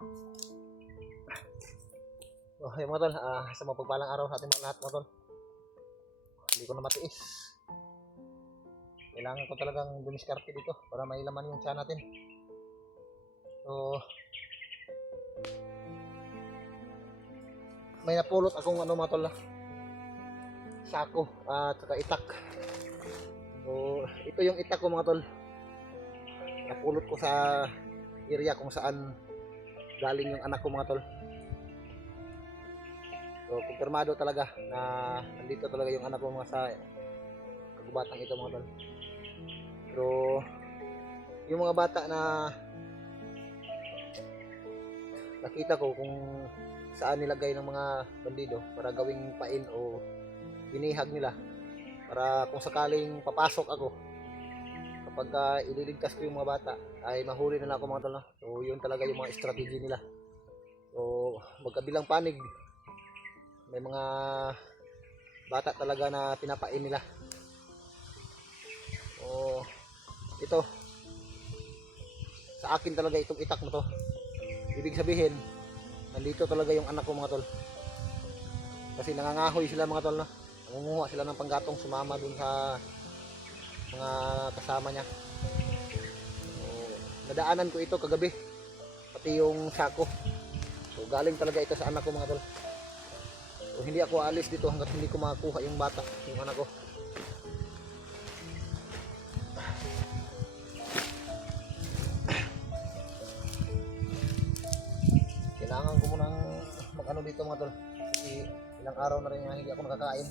Oh, hey mga tol, sa mapagpalang araw sa ating mga lahat mga tol. Hindi ko na matiis. Kailangan ko talagang dumiskarte dito para may laman yung tiyan natin. So, may napulot akong mga tol, sako at saka itak. So, ito yung itak ko mga tol. Napulot ko sa area kung saan galing yung anak ko mga tol. So, kumpirmado talaga na nandito talaga yung anak ko mga sa kagubatang ito mga tol. Pero yung mga bata na nakita ko kung saan nilagay ng mga bandido para gawing pain o binihag nila para kung sakaling papasok ako kapag ililigtas ko yung mga bata ay mahuli na ako mga tol. So yun talaga yung mga strategy nila. So magkabilang panig may mga bata talaga na pinapain nila. So ito sa akin talaga itong itak na to. Ibig sabihin nandito talaga yung anak ko mga tol. Kasi nangangahoy sila mga tol, no? Nangunguha sila ng panggatong sumama dun sa mga kasama niya. So, nadaanan ko ito kagabi pati yung sako. So galing talaga ito sa anak ko mga tol. So hindi ako alis dito hanggat hindi ko makakuha yung bata, yung anak ko. Kailangan ko munang mag-ano dito mga tol. Kasi ilang araw na rin na hindi ako nakakain.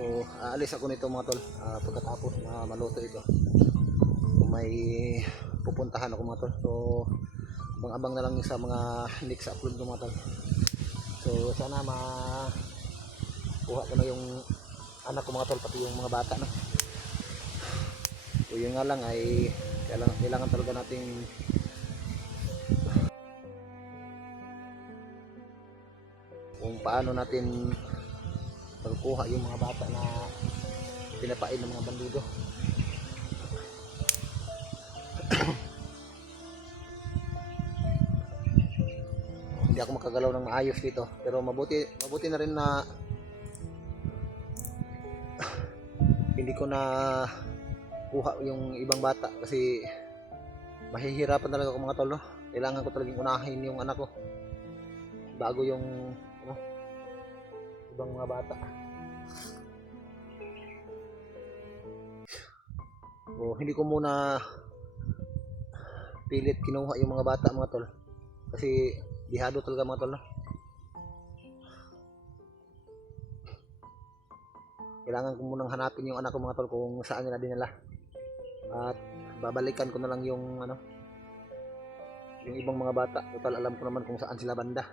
So aalis ako nito mga tol pagkatapos na maluto ito. Kung may pupuntahan ako mga tol. So abang-abang na lang sa mga next upload ko mga tol. So sana makuha ko na yung anak ko mga tol, pati yung mga bata, no? So yun nga lang ay kailangan talaga nating kung paano natin pagkuha yung mga bata na pinapain ng mga bandido. Hindi ako makagalaw ng maayos dito, pero mabuti na rin na hindi ko na kuha yung ibang bata kasi mahihirapan talaga ako mga tol, no? Kailangan ko talagang unahin yung anak ko bago yung ibang mga bata. So hindi ko muna pilit kinuha yung mga bata mga tol. Kasi dihado talaga mga tol, no? Kailangan ko munang hanapin yung anak ko mga tol kung saan nila dinala. At babalikan ko na lang yung ano, yung ibang mga bata. Total alam ko naman kung saan sila banda.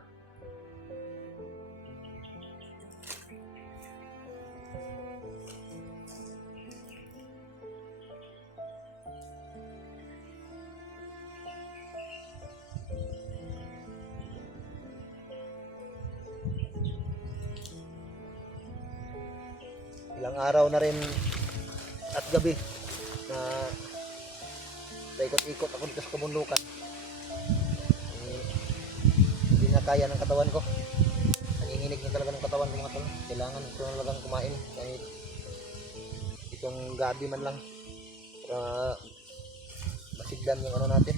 Ilang araw na rin at gabi na paikot-ikot ako dito sa kabundukan. Hindi na kaya ng katawan ko. Nanginginig na talaga ng katawan ko mga tol. Kailangan ko na talagang kumain kahit itong gabi man lang para masigdan yung ano natin.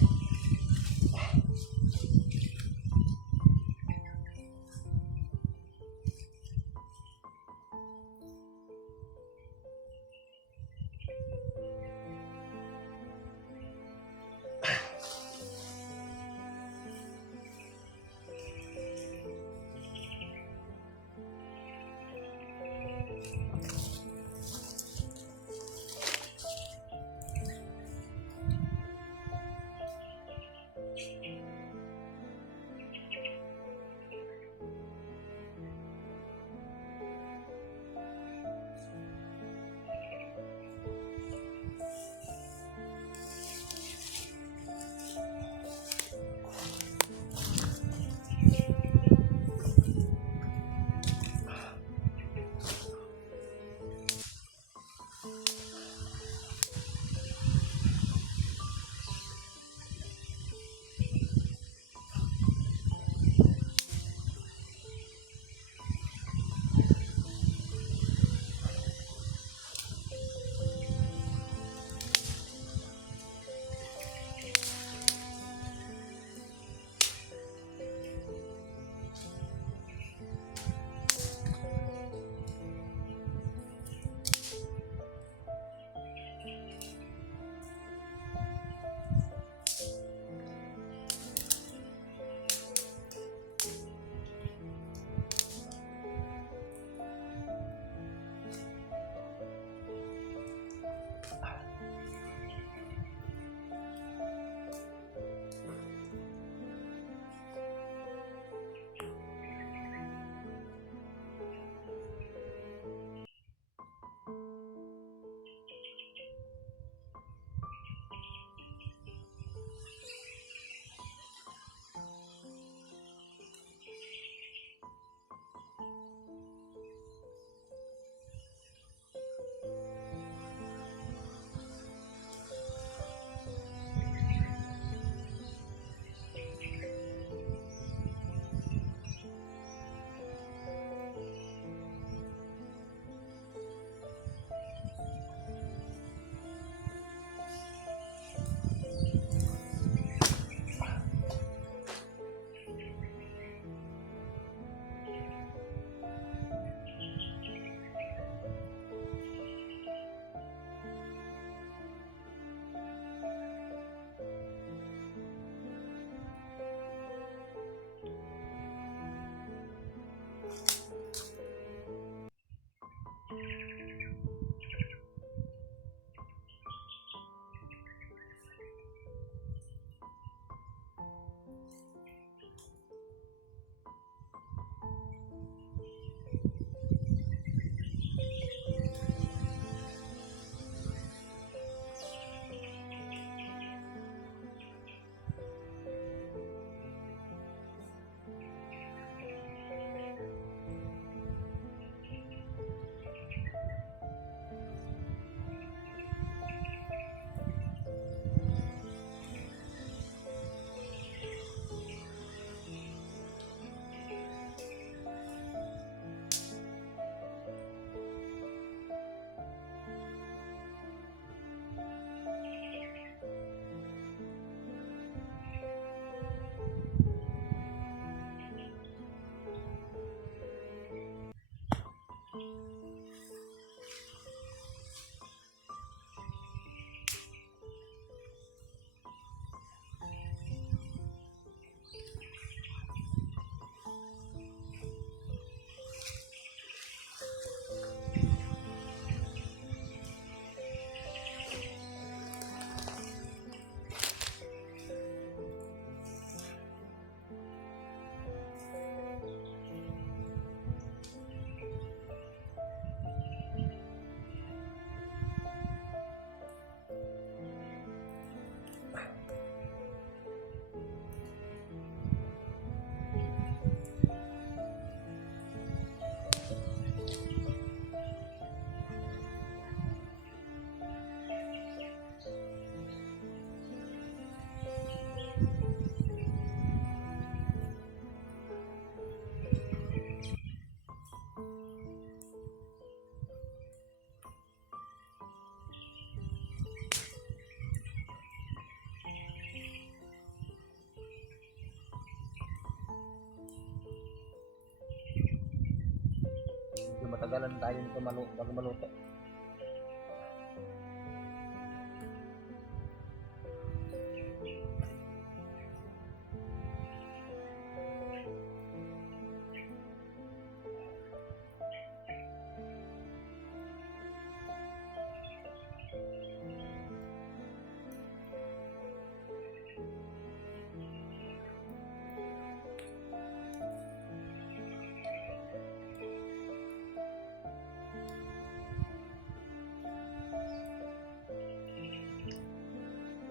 matagalan tayo nito bago maluto.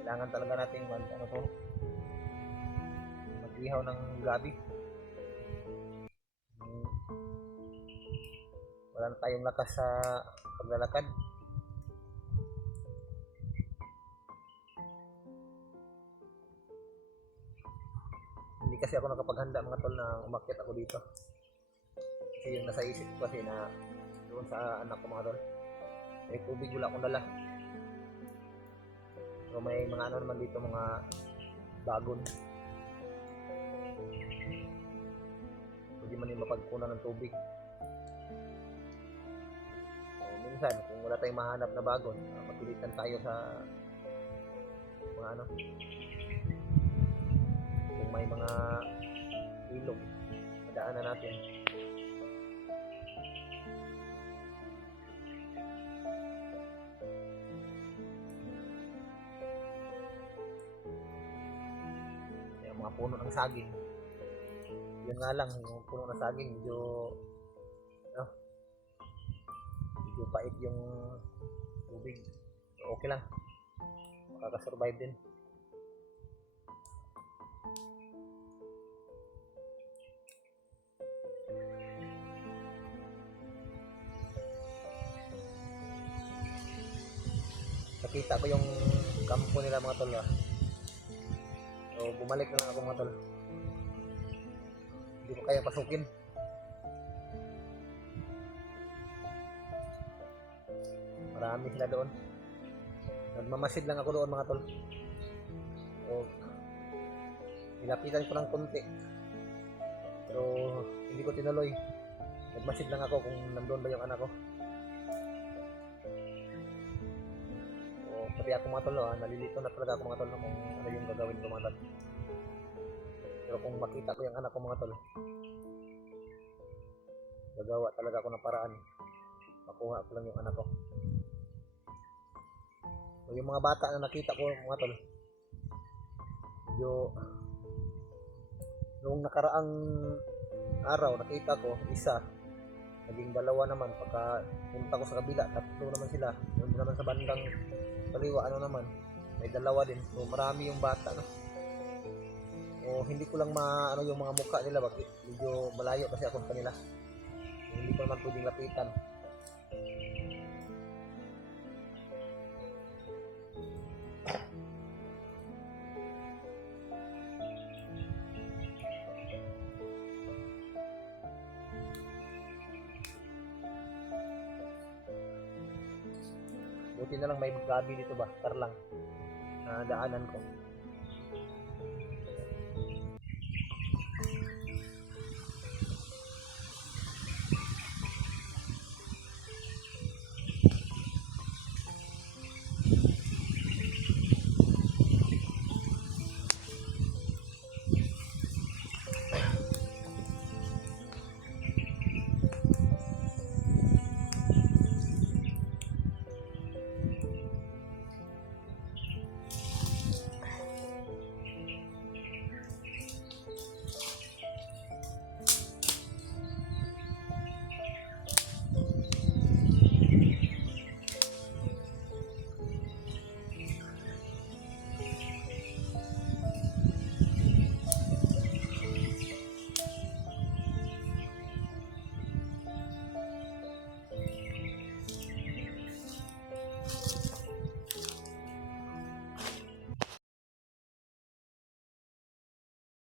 Kailangan talaga nating mag-ihaw ng gabi. Wala na tayong lakas sa paglalakad. Hindi kasi ako nakapaghanda mga tol na umakyat ako dito. Kasi yung nasa isip ko kasi na doon sa anak ko mga tol, may tubig wala akong dala. So may mga naman dito, mga bagon. Pwede man yung mapagpunan ng tubig. So, minsan kung wala tayong mahanap na bagon, mapilitan tayo sa mga kung may mga ilog, madaanan natin. Mga puno ng saging, yun nga lang, yung puno ng saging medyo pait yung tubig. So, okay lang, makakasurvive din. Nakita ko yung kampo nila mga tol. So, bumalik na lang ako mga tol. Hindi ko kaya pasukin. Marami sila doon. Nagmamasid lang ako doon mga tol. So, nilapitan ko ng konti. Pero hindi ko tinuloy. Nagmasid lang ako kung nandoon ba yung anak ko. Pati ako mga tol, nalilito na talaga ako mga tol kung ano yung gagawin ko mga tol. Pero kung makita ko yung anak ko mga tol, gagawa talaga ako ng paraan. Makuha ko lang yung anak ko. So, yung mga bata na nakita ko mga tol, medyo noong nakaraang araw nakita ko isa, naging dalawa naman. Pagka punta ko sa kabila, tatlo naman sila. Doon naman sa bandang kaliwa naman, may dalawa din. So marami yung bata o hindi ko lang yung mga mukha nila, bakit medyo malayo kasi ako sa kanila, hindi ko naman pwedeng lapitan. Buti na lang may gabi dito ba, tar lang na daanan ko.